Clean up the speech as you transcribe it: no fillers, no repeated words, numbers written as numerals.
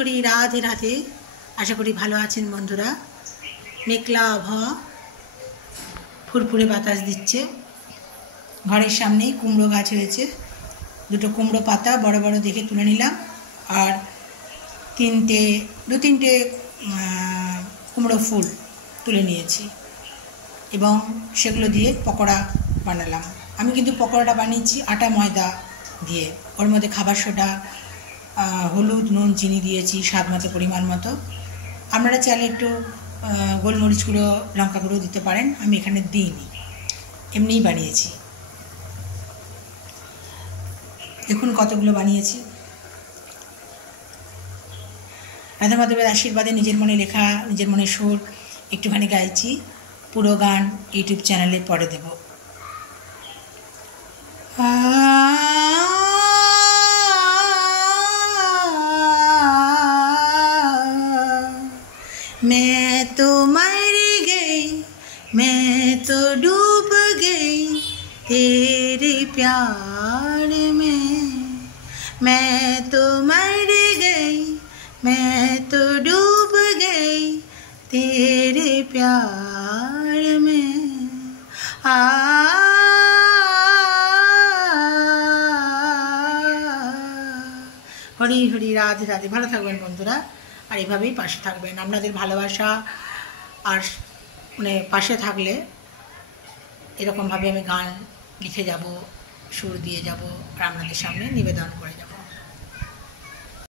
করি রাধে রাধে। আশা করি ভালো আছেন বন্ধুরা। মেঘলা আবহাওয়া, ফুরফুরে বাতাস দিচ্ছে। ঘরের সামনেই কুমড়ো গাছ হয়েছে, দুটো কুমড়ো পাতা বড় বড় দেখে তুলে নিলাম, আর দু তিনটে কুমড়ো ফুল তুলে নিয়েছি এবং সেগুলো দিয়ে পকোড়া বানালাম। আমি কিন্তু পকোড়াটা বানিয়েছি আটা ময়দা দিয়ে। ওর মধ্যে খাবার সোডা, হলুদ, নুন, চিনি দিয়েছি স্বাদ মতো, পরিমাণ মতো। আপনারা চাইলে একটু গোলমরিচ গুঁড়ো, লঙ্কা গুঁড়ো দিতে পারেন। আমি এখানে দিইনি, এমনিই বানিয়েছি। দেখুন কতগুলো বানিয়েছি। রাধা মাধবের আশীর্বাদে নিজের মনে লেখা, নিজের মনে সুর একটুখানি গাইছি। পুরো গান ইউটিউব চ্যানেলে পরে দেব। मैं तो मर गई, मैं तो डूब गई तेरे प्यार में। मैं तो मर गई, मैं तो डूब गई तेरे प्यार में। হরি হরি, রাধে রাধে। ভালো থাকবেন বন্ধুরা, আর এভাবেই পাশে থাকবেন। আপনাদের ভালোবাসা আর মানে পাশে থাকলে এরকমভাবে আমি গান লিখে যাব, সুর দিয়ে যাব, আর আপনাদের সামনে নিবেদন করে যাব।